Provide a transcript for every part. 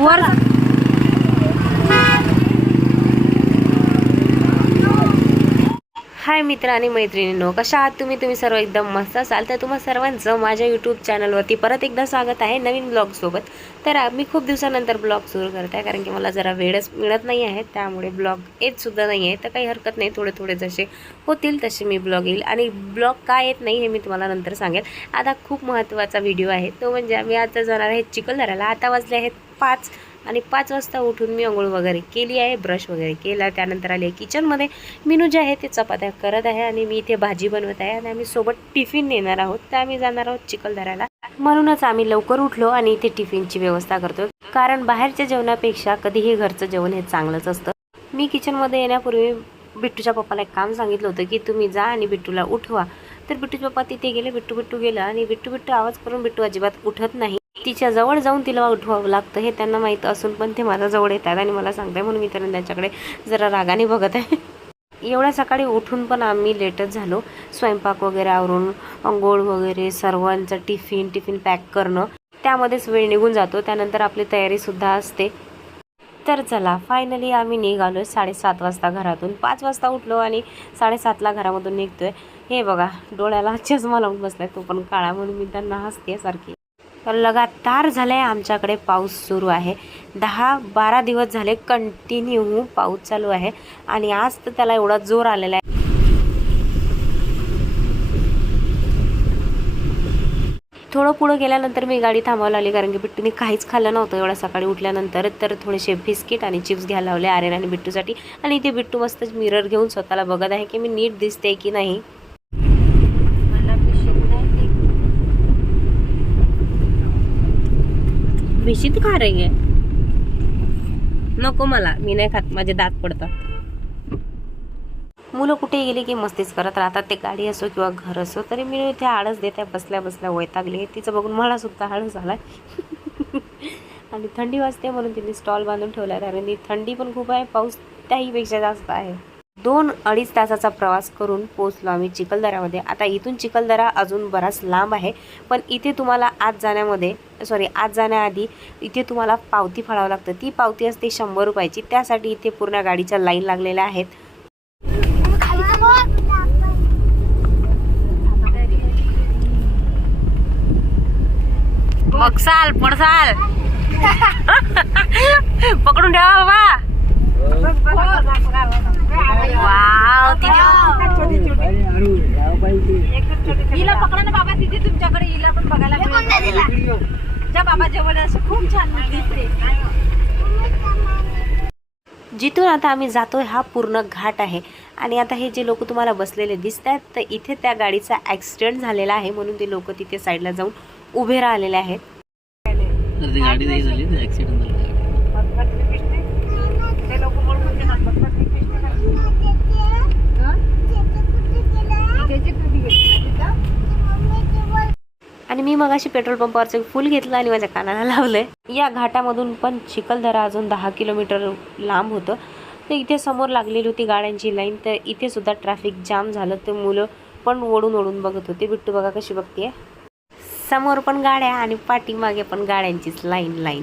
वर हाय मित्र आणि मैत्रिणींनो कशा आहात तुम्ही? तुम्ही सर्व एकदम मस्त असाल. तर तुम्हा सर्वांचं माझ्या यूट्यूब चॅनलवरती परत एकदा स्वागत आहे नवीन ब्लॉगसोबत तर मी खूप दिवसानंतर ब्लॉग सुरू करत आहे कारण की मला जरा वेळच मिळत नाही आहे त्यामुळे ब्लॉग येतसुद्धा नाही आहे. तर काही हरकत नाही थोडे थोडे जसे होतील तसे मी ब्लॉग येईल. आणि ब्लॉग का येत नाही हे मी तुम्हाला नंतर सांगेल. आता खूप महत्त्वाचा व्हिडिओ आहे तो म्हणजे आम्ही आता जाणार आहे चिखलदऱ्याला. आता वाजले आहेत पाच आणि पाच वाजता उठून मी आंघोळ वगैरे केली आहे ब्रश वगैरे केला. त्यानंतर आले किचनमध्ये. मिनू जे आहे ते चपात्या करत आहे आणि मी इथे भाजी बनवत आहे आणि आम्ही सोबत टिफिन नेणार आहोत. तर आम्ही जाणार आहोत चिखलदऱ्याला. म्हणूनच आम्ही लवकर उठलो आणि इथे टिफिनची व्यवस्था करतो कारण बाहेरच्या जेवणापेक्षा कधीही घरचं जेवण हे चांगलंच असतं. मी किचनमध्ये येण्यापूर्वी बिट्टूच्या पप्पाला एक काम सांगितलं होतं की तुम्ही जा आणि बिट्टूला उठवा. तर बिट्टूच्या पप्पा तिथे गेले बिट्टू बिट्टू गेला आणि बिट्टू बिट्टू आवाज करून बिट्टू अजिबात उठत नाही. तिच्या जवळ जाऊन तिला उठवावं लागतं हे त्यांना माहीत असून पण ते माझ्या जवळ येतात आणि मला सांगताय म्हणून मी त्यांना त्यांच्याकडे जरा रागाने बघत आहे. एवढ्या सकाळी उठून पण आम्ही लेटच झालो. स्वयंपाक वगैरे आवरून अंघोळ वगैरे सर्वांचं टिफिन टिफिन पॅक करणं त्यामध्येच वेळ निघून जातो. त्यानंतर आपली तयारीसुद्धा असते. तर चला फायनली आम्ही निघालो साडेसात वाजता घरातून. पाच वाजता उठलो आणि साडेसातला घरामधून निघतोय. हे बघा डोळ्याला चष्मा लावून बसलाय तो पण काळा म्हणून मी त्यांना हसते सारखी. तर लगातार झालाय. आमच्याकडे पाऊस सुरू आहे. दहा बारा दिवस झाले कंटिन्यू पाऊस चालू आहे. आणि आज तर त्याला एवढा जोर आलेला आहे. थोडं पुढं गेल्यानंतर मी गाडी थांबवायला आली कारण की बिट्टूने काहीच खाल्लं नव्हतं. एवढ्या सकाळी उठल्यानंतर तर थोडेसे बिस्किट आणि चिप्स घ्यायला लावले आर्यन आणि बिट्टूसाठी. आणि इथे बिट्टू मस्त मिरर घेऊन स्वतःला बघत आहे की मी नीट दिसते की नाही. बिशीत खा रही आहे नको मला मी नाही खात माझे दात पडतात. मुलं कुठे गेले की मस्तीच करत राहतात. ते गाडी असो किंवा घर असो तरी मी इथे आळस देत आहे बसल्या बसल्या वैतागली तिचं बघून मला सुद्धा आळस झालाय. आणि थंडी वाजते म्हणून तिने स्टॉल बांधून ठेवला आहे कारण ती थंडी पण खूप आहे पाऊस त्याहीपेक्षा जास्त आहे. दोन अडीच तासाचा प्रवास करून पोचलो आम्ही चिखलदऱ्यामध्ये आता इथून चिखलदरा अजून बराच लांब आहे पण इथे तुम्हाला आत जाण्यामध्ये सॉरी आत जाण्याआधी इथे तुम्हाला पावती फाडावं लागतं. ती पावती असते शंभर रुपयाची. त्यासाठी इथे पूर्ण गाडीच्या लाईन लागलेल्या आहेत. बघसाल पडसाल पकडून ठेवा बाबा. वाव हिला पकडा ना बाबा तिथे तुमच्याकडे हिला पण बघायला मिळेल. जा बाबा जवळ असं खूप छान दिसते. जिथून आता आम्ही जातोय हा पूर्ण घाट आहे. आणि आता हे जे लोक तुम्हाला बसलेले दिसत आहेत तर इथे त्या गाडीचा ॲक्सिडेंट झालेला आहे म्हणून ते लोक तिथे साईडला जाऊन उभे राहिलेले आहेत तर ती गाडी नाही झाली ऍक्सिडेंट झाला आणि मी मग अशी पेट्रोल पंपावरचं फुल घेतलं आणि माझ्या कानाला लावलंय. या घाटामधून पण चिखलदरा अजून दहा किलोमीटर लांब होतं. तर इथे समोर लागलेली होती गाड्यांची लाईन तर इथे सुद्धा ट्रॅफिक जाम झालं. तर मुलं पण ओढून ओढून बघत होते. बिट्टू बघा कशी बघते समोर पण गाड्या आणि पाठीमागे पण गाड्यांचीच लाईन लाईन.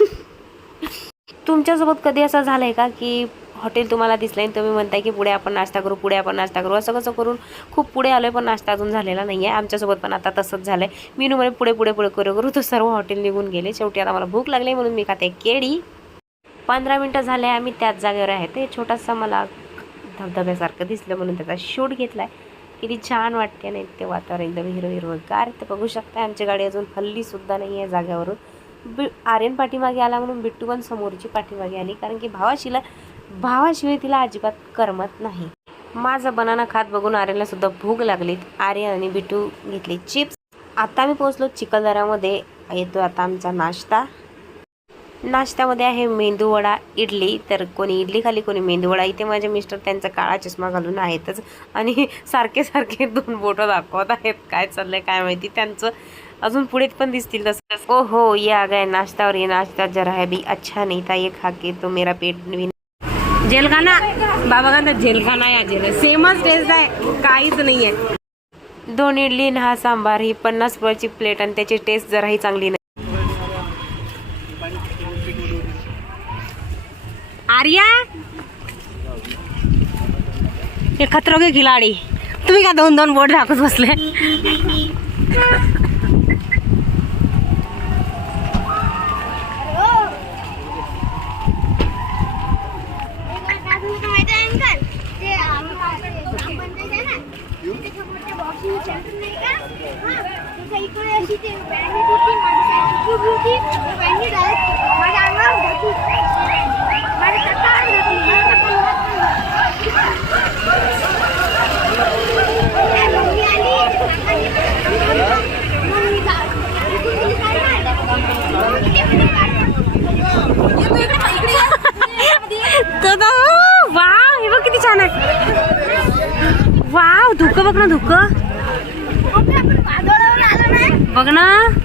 तुमच्यासोबत कधी असं झालंय का की हॉटेल तुम्हाला दिसलं आणि तुम्ही म्हणताय की पुढे आपण नाश्ता करू पुढे आपण नाश्ता करू. असं कसं करून खूप पुढे आलोय पण नाश्ता अजून झालेला नाही आहे आमच्यासोबत पण आता तसंच झालंय. मीनू म्हणे पुढे पुढे पुढे करू करू. तर सर्व हॉटेल निघून गेले. शेवटी आता मला भूक लागली म्हणून मी खाते केळी. पंधरा मिनटं झाले आम्ही त्याच जागेवर आहे. ते छोटासा मला धबधब्यासारखं दिसलं म्हणून त्याचा शूट घेतलाय. किती छान वाटते नाही ते वातावरण एकदम हिरव हिरवगार ते बघू शकता आमची गाडी अजून हल्लीसुद्धा नाही आहे जाग्यावरून बि आर्यन पाठीमागे आला म्हणून बिट्टू पण समोरची पाठीमागे आली. कारण की भावाशीला भावाशिवाय तिला अजिबात करमत नाही. माझं बनाना खात बघून आर्यनला सुद्धा भूक लागलीत. आर्यन आणि बिटू घेतले चिप्स. आता मी पोहोचलो चिखलदऱ्यामध्ये येतो आता आमचा नाश्ता. नाश्त्यामध्ये आहे मेंदूवडा इडली. तर कोणी इडली खाली कोणी मेंदूवडा इथे माझे मिस्टर त्यांचा काळा चष्मा घालून आहेतच. आणि सारखे सारखे दोन बोटं दाखवत आहेत. काय चाललंय काय माहिती. त्यांचं अजून पुढे पण दिसतील तसं. ओ हो ये आ गए नाश्ता और ये नाश्ता जरा है भी अच्छा नहीं था ये खा के तो मेरा पेट भी जेलखाना? बाबा का जेलखाना या जेल सेमच टेस्ट आहे काहीच नाही आहे दोन इडली हा सांबार ही पन्नास रुपयाची प्लेट आणि त्याची टेस्ट जराही चांगली नाही. आर्या? हे खतरोगे खिलाडी. तुम्ही का दोन दोन बोट दाखवत बसले इकडे अशी ते बँडेज होती माझी खूप होती बँडेज डायरेक्ट माझ्या अंगावर होती माझ्या टक्कावर होती माझ्या टक्कावर मम्मी आली मम्मी काय वाव हे बघ किती छान आहे. वाव धुकं बघ ना धुकं. बघ ना.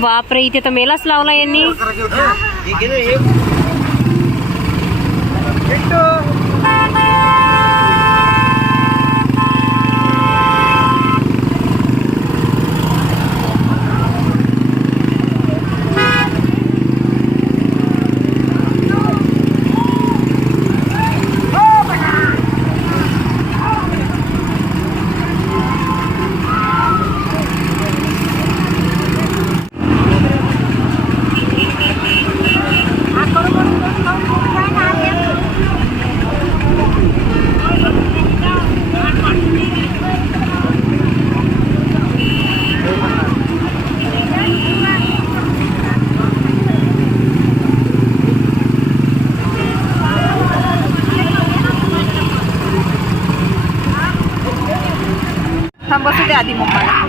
बापरे इथे तर मेलाच लावला यांनी. थांब मम्माला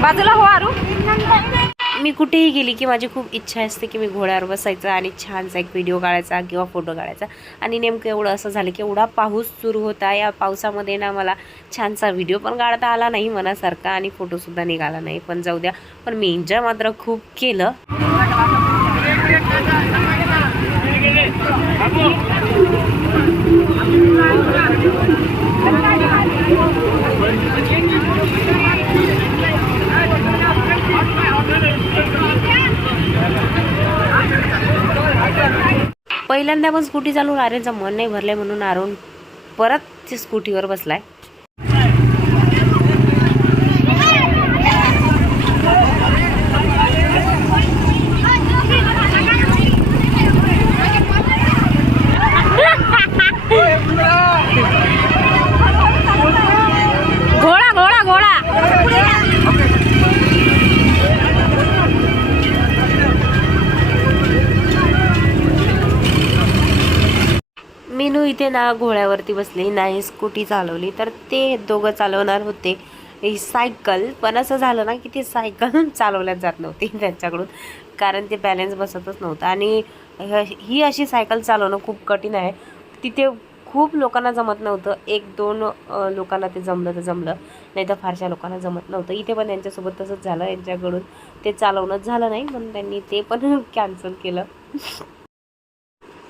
बाजूला हो आरू. मी कुठेही गेली की माझी खूप इच्छा असते की मी घोड्यावर बसायचं आणि छानसा एक व्हिडिओ काढायचा किंवा फोटो काढायचा. आणि नेमकं एवढं असं झालं की एवढा पाऊस सुरू होता. या पावसामध्ये ना मला छानसा व्हिडिओ पण काढता आला नाही मनासारखा आणि फोटोसुद्धा निघाला नाही. पण जाऊ द्या. पण मी एन्जॉय मात्र खूप केलं. पहिल्यांदा पण स्कूटी चालवून आर्यनचं मन नाही भरलंय म्हणून आरून परत ते स्कूटीवर बसला आहे मीनू इथे ना घोड्यावरती बसली नाही स्कूटी चालवली तर ते दोघं चालवणार होते. ही सायकल पण असं झालं ना की ती सायकल चालवल्यात जात नव्हती त्यांच्याकडून कारण ते बॅलन्स बसतच नव्हतं. आणि ही अशी सायकल चालवणं खूप कठीण आहे. तिथे खूप लोकांना जमत नव्हतं. एक दोन लोकांना ते जमलं तर जमलं नाही तर फारशा लोकांना जमत नव्हतं. इथे पण त्यांच्यासोबत तसंच झालं. यांच्याकडून ते चालवणंच झालं नाही म्हणून त्यांनी ते पण कॅन्सल केलं.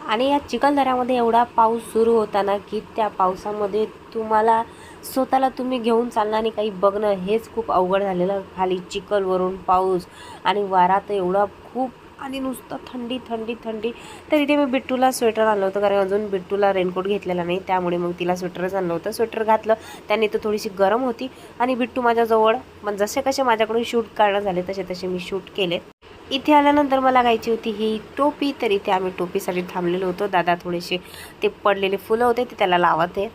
आणि या चिखलदऱ्यामध्ये एवढा पाऊस सुरू होता ना की त्या पावसामध्ये तुम्हाला स्वतःला तुम्ही घेऊन चालणं आणि काही बघणं हेच खूप अवघड झालेलं खाली चिखलवरून पाऊस आणि वारा तर एवढा खूप आणि नुसतं थंडी थंडी थंडी. तर इथे मी बिट्टूला स्वेटर आणलं होतं कारण अजून बिट्टूला रेनकोट घेतलेला नाही. त्यामुळे मग तिला स्वेटरच आणलं होतं. स्वेटर घातलं. त्याने तर थोडीशी गरम होती आणि बिट्टू माझ्याजवळ मग जसे कसे माझ्याकडून शूट काढणं झाले तसे तसे मी शूट केले. इथे आल्यानंतर मला घ्यायची होती ही टोपी तर इथे आम्ही टोपीसाठी थांबलेलो होतो. दादा थोडेसे ते पडलेले फुलं होते ते त्याला लावत. आहे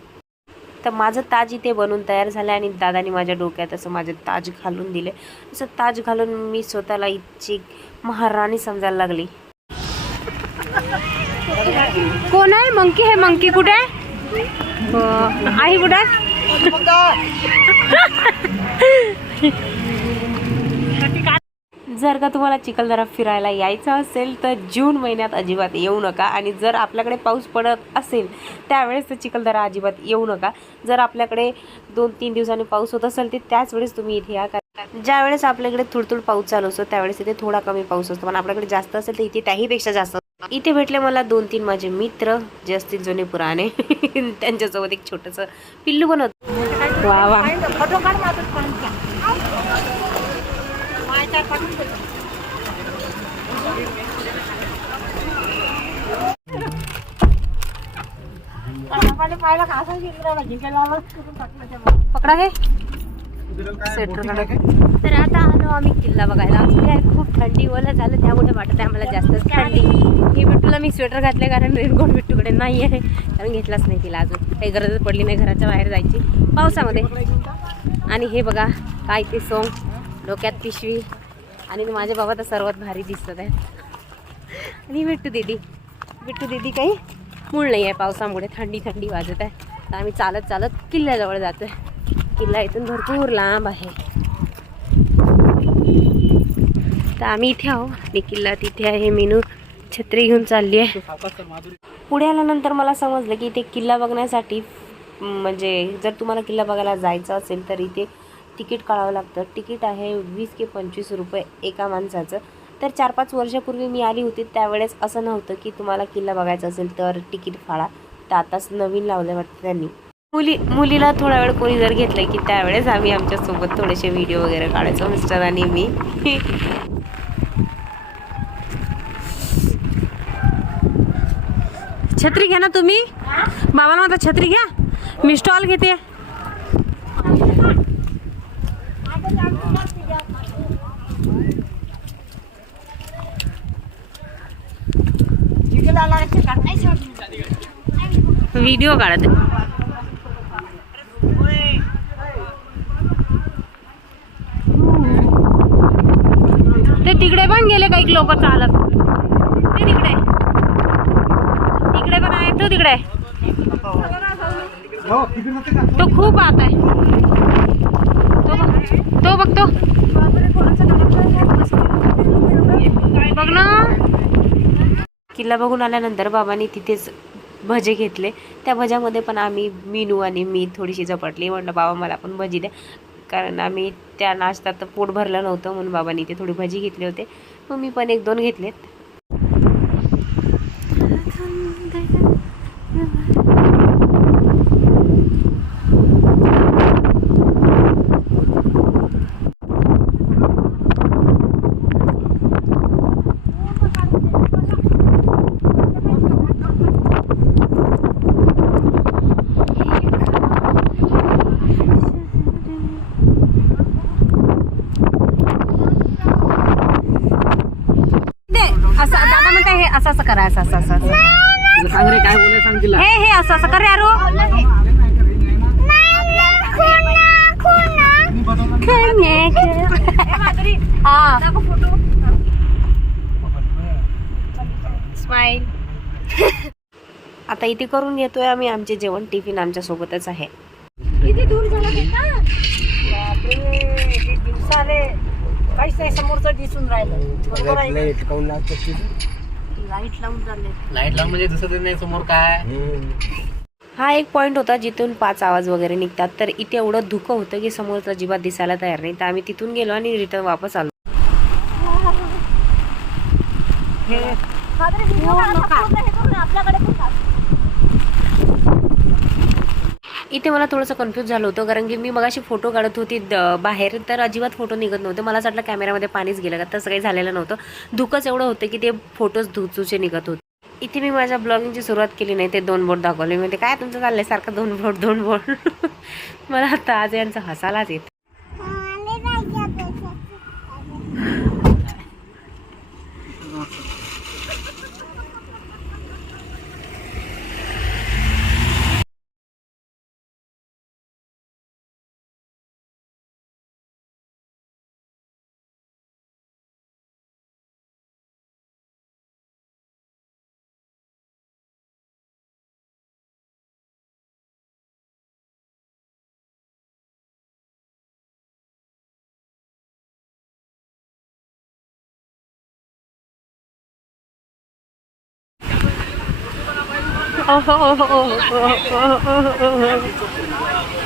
तर माझं ताज इथे बनून तयार झालं आणि दादानी माझ्या डोक्यात असं माझे ताज घालून दिले. असं ताज घालून मी स्वतःला इच्छी महाराणी समजायला लागली. कोण आहे? मंकी हे मंकी कुठे आहे? कुठे जर का तुम्हाला चिखलदरा फिरायला यायचं असेल तर जून महिन्यात अजिबात येऊ नका. आणि जर आपल्याकडे पाऊस पडत असेल त्यावेळेस तर चिखलदरा अजिबात येऊ नका. जर आपल्याकडे दोन तीन दिवसांनी पाऊस होत असेल तर त्याच वेळेस तुम्ही इथे या. कारण ज्यावेळेस आपल्याकडे थोडं थोडं पाऊस चालू असतो त्यावेळेस इथे थोडा कमी पाऊस असतो. पण आपल्याकडे जास्त असेल तर इथे त्याहीपेक्षा जास्त इथे भेटले मला दोन तीन माझे मित्र जे असतील जुने पुराणे. त्यांच्यासोबत एक छोटस पिल्लू होत वा वा. पकडा हे. तर आता आलो आम्ही किल्ला बघायला. काय खूप थंडी ओलं झालं त्यामुळे वाटत आहे आम्हाला जास्तच थंडी. ही बिट्टूला मी स्वेटर घातले कारण रेनकोट बिट्टूकडे नाही आहे. कारण घेतलाच नाही तिला अजून. काही गरज पडली नाही घराच्या बाहेर जायची. पावसामध्ये. आणि हे बघा काय ते सोंग डोक्यात पिशवी. आणि माझे बाबा तर सर्वात भारी दिसत आहेत. आणि बिट्टू दिदी. बिट्टू दिदी काही मूळ नाही आहे पावसामुळे. थंडी थंडी वाजत आहे. तर आम्ही चालत चालत किल्ल्याजवळ जातोय. किल्ला इथून भरपूर लांब आहे. तर आम्ही इथे आहो. आणि किल्ला तिथे आहे. मेनू छत्री घेऊन चालली आहे. पुढे आल्यानंतर मला समजलं की इथे किल्ला बघण्यासाठी म्हणजे जर तुम्हाला किल्ला बघायला जायचं असेल तर इथे तिकीट काढावं लागतं. तिकीट आहे वीस ते पंचवीस रुपये एका माणसाचं. तर चार पाच वर्षापूर्वी मी आली होती त्यावेळेस असं नव्हतं की तुम्हाला किल्ला बघायचा असेल तर तिकीट काढा तर आताच नवीन लावलं वाटतं त्यांनी. मुली मुलीला थोडा वेळ कोणी जर घेतलं की त्यावेळेस आम्ही आमच्यासोबत थोडेसे व्हिडिओ वगैरे काढायचो मिस्टर आणि मी. छत्री घ्या ना तुम्ही. बाबाला म्हणता छत्री घ्या. मी स्टॉल घेते. व्हिडिओ काढत ते तिकडे पण गेले काही लोक चालत. ते तिकडे. तिकडे पण आहे तो तिकडे. तो खूप आत आहे. तो तो बघतो बघ ना. किल्ला बघून आल्यानंतर बाबांनी तिथेच भजे घेतले. त्या भज्यामध्ये पण आम्ही मीनू आणि मी थोडीशी झपटली म्हटलं बाबा मला पण भजी द्या. कारण आम्ही त्या नाश्त्यात पोट भरलं नव्हतं म्हणून बाबांनी ते थोडी भजी घेतले होते. मग मी पण एक दोन घेतलेत ते असं दादा म्हणताय हे असं असं करा असं असं असं. तिला सांग रे काय बोलाय सांग तिला. हे हे असं असं कर रे अरू हा. स्माईल आता इथे करून घेतोय आम्ही आमचे जेवण टिफिन आमच्या सोबतच आहे. किती दूर झाला ते बापरे हे दिवसाले काहीच नाही समोरचं दिसून राहिलं. बरोबर आहे लाइट लावून चालले लाइट लावून म्हणजे दुसरं नाही समोर काय. हा एक पॉईंट होता जिथून पाच आवाज वगैरे निघतात. तर इथे एवढं धुकं होतं की समोरचा अजिबात दिसायला तयार नाही. तर आम्ही तिथून गेलो आणि रिटर्न वापस आलो. आपल्याकडे पण काढ. इथे मला थोडंसं कन्फ्यूज झालं होतं कारण की मी मगाशी फोटो काढत होती द- बाहेर तर अजिबात फोटो निघत नव्हते. मला असं वाटलं कॅमेऱ्यामध्ये पाणीच गेलं का? तसं काही झालेलं नव्हतं. धुकंच एवढं होतं की ते फोटोज धुचूचे निघत होते. इथे मी माझ्या ब्लॉगिंगची सुरुवात केली नाही ते दोन बोट दाखवले. मी ते काय तुमचं चाललंय? सारखं दोन बोट दोन बोट. मला आता आज यांचं हसायलाच येत 啊哈哈哈哈哈哈哈哈哈哈哈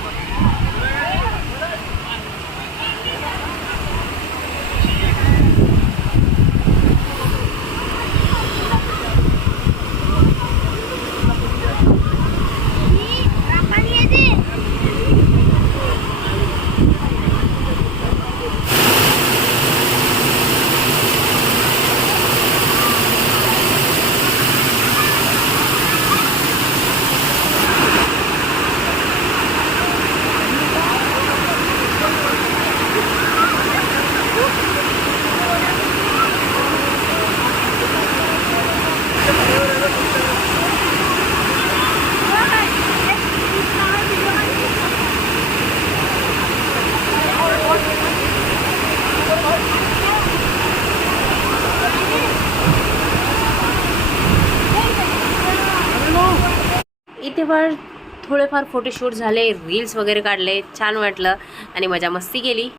रात्रीभर थोडेफार फोटोशूट झाले रील्स वगैरे काढले छान वाटलं आणि मजा मस्ती केली.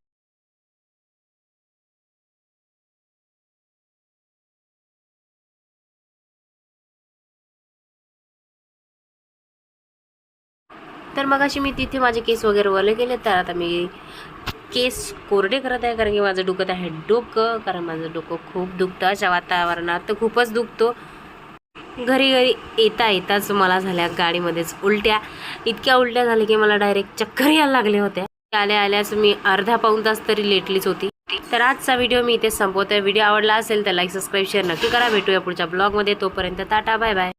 तर मग अशी मी तिथे माझे केस वगैरे वले गेले तर आता मी केस कोरडे करत आहे कारण की माझं दुखत आहे डोकं कारण माझं डोकं खूप दुखतं. अशा वातावरणात तर खूपच दुखतो. घरी घरी येता येताच मला झाल्या गाडीमध्येच उलट्या. इतक्या उलट्या झाल्या की मला डायरेक्ट चक्कर यायला लागले होते आल्या आल्याच मी अर्धा पाऊण तास तरी लेटलीच होती. तर आजचा व्हिडिओ मी इथे संपवतोय. व्हिडिओ आवडला असेल तर लाईक सबस्क्राईब शेअर नक्की करा. भेटूया पुढच्या ब्लॉगमध्ये तोपर्यंत टाटा बाय बाय